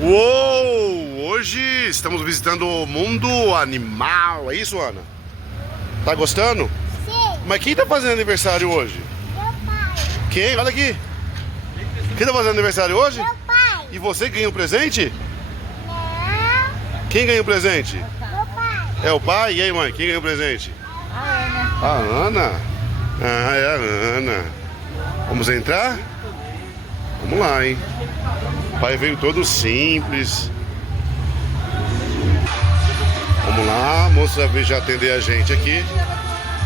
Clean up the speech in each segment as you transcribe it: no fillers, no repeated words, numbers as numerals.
Uou! Hoje estamos visitando o mundo animal, é isso, Ana? Tá gostando? Sim. Mas quem tá fazendo aniversário hoje? Meu pai. Quem? Olha aqui. Quem tá fazendo aniversário hoje? Meu pai. E você ganhou um presente? Não. Quem ganhou o presente? Meu pai. É o pai? E aí, mãe? Quem ganhou o presente? A Ana. A Ana? Ah, é a Ana. Vamos entrar? Vamos lá, hein? O pai veio todo simples. Vamos lá, a moça veio já atender a gente aqui.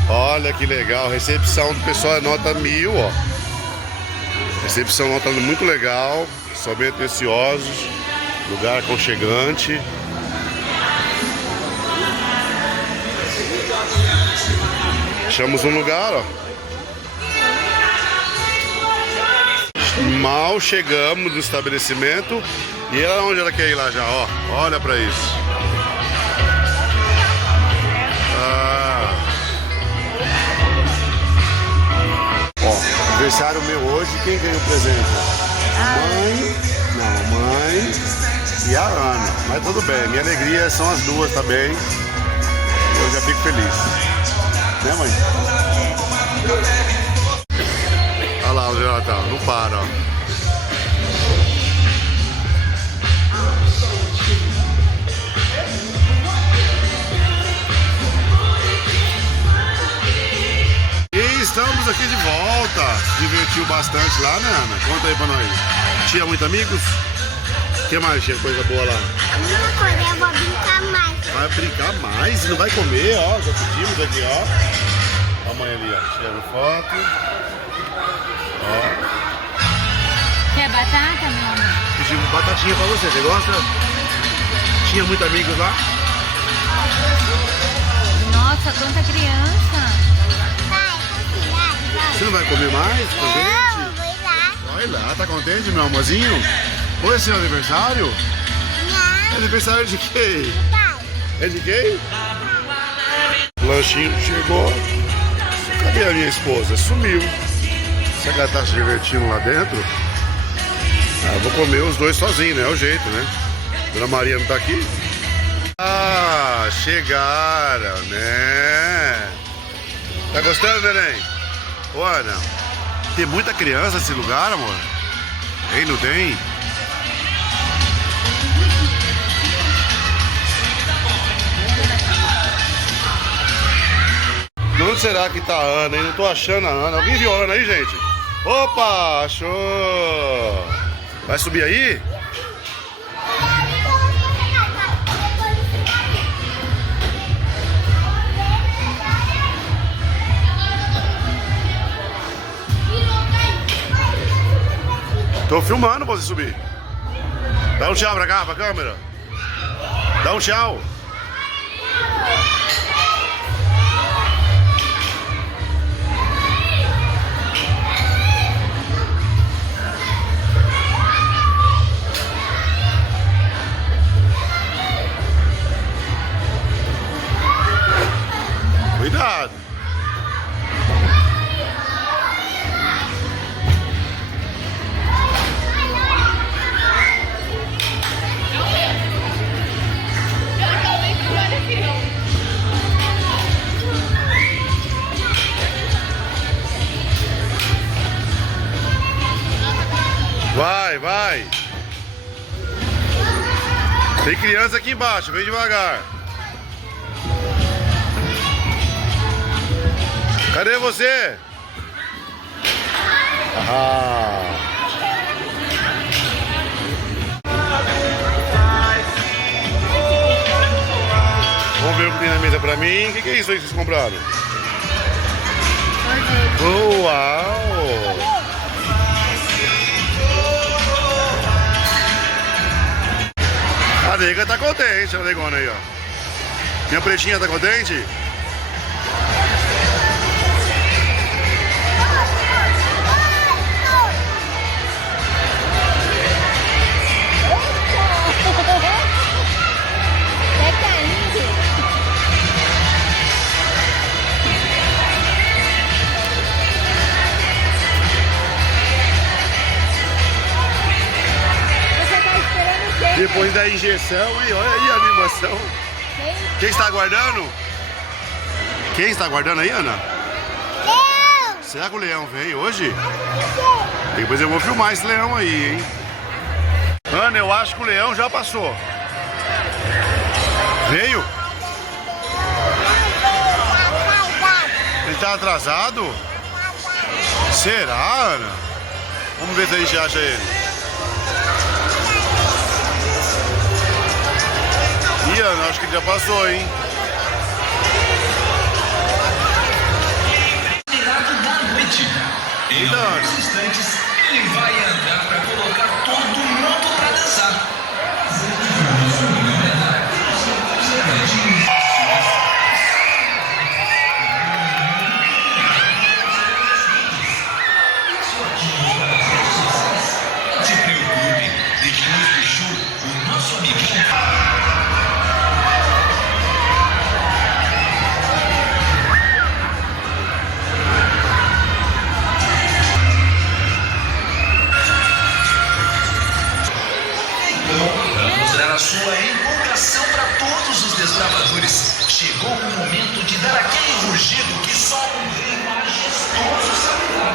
Olha que legal, recepção do pessoal é nota 1000, ó. Recepção nota muito legal, só bem atenciosos, lugar aconchegante. Achamos um lugar, ó. Mal chegamos no estabelecimento e ela onde ela quer ir lá já, ó. Olha pra isso. Ó, aniversário meu hoje, quem ganhou o presente? Mãe, não, mãe e a Ana. Mas tudo bem, minha alegria são as duas também. Eu já fico feliz. Né, mãe? Olha lá onde ela tá, não para, ó. E estamos aqui de volta. Se divertiu bastante lá, né, Ana? Conta aí pra nós. Tinha muitos amigos? O que mais tinha coisa boa lá? A única coisa, eu vou brincar mais. Vai brincar mais e não vai comer, ó. Já pedimos aqui, ó. A mãe ali, ó, tirando foto. Ó. Quer batata, meu amor? Pedimos batatinha pra você, você gosta? Tinha muitos amigos lá? Nossa, quanta criança! Vai, Você não vai comer mais? não, Contente? vou ir lá. Vai lá, tá contente, meu amorzinho? Hoje é seu aniversário? É Não, aniversário de quem? pai. É de quem? O lanchinho chegou. Cadê a minha esposa? Sumiu. Será que ela tá se divertindo lá dentro? Ah, eu vou comer os dois sozinho, né? É o jeito, né? Dona Maria não tá aqui? Ah, chegaram, né? Tá gostando, neném? Ô, Ana, tem muita criança nesse lugar, amor? Tem, não tem? Onde será que tá a Ana, hein? Não tô achando a Ana. Alguém viu a Ana aí, gente? Opa, achou! Vai subir aí? Tô filmando pra você subir. Dá um tchau pra cá, pra câmera. Dá um tchau. Cuidado. Vai, vai. Tem criança aqui embaixo, vem devagar. Cadê você? Ah. Vamos ver o que tem na mesa pra mim. O que é isso aí que vocês compraram? Oh, uau! A nega tá contente, a negona aí, ó. Minha pretinha tá contente? É caindo! depois da injeção, hein? Olha aí a animação. Quem está aguardando? Quem está aguardando aí, Ana? Eu! Será que o leão veio hoje? Depois eu vou filmar esse leão aí, hein? Ana, eu acho que o leão já passou. Veio? Ele tá atrasado? Será, Ana? Vamos ver se a gente acha ele. Ih, Ana, acho que ele já passou, hein? Da noite. Em alguns instantes, ele vai andar para colocar todo mundo para dançar. Não se preocupe, depois do show, o nosso amiguinho. Para mostrar a sua empolgação para todos os desbravadores, chegou o momento de dar aquele rugido que só um rei majestoso sabe dar.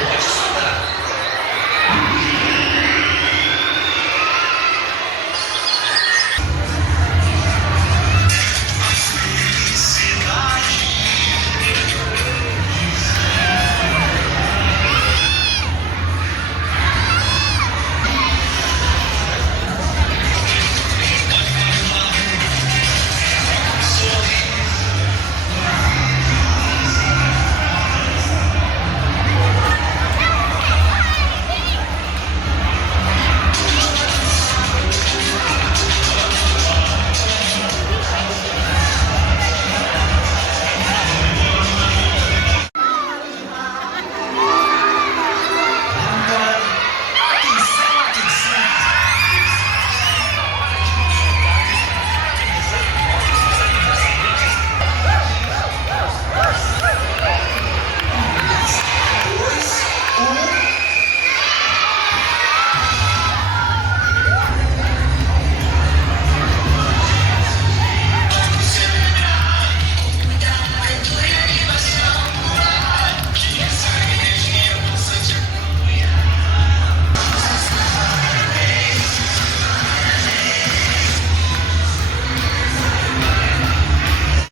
Pode soltar.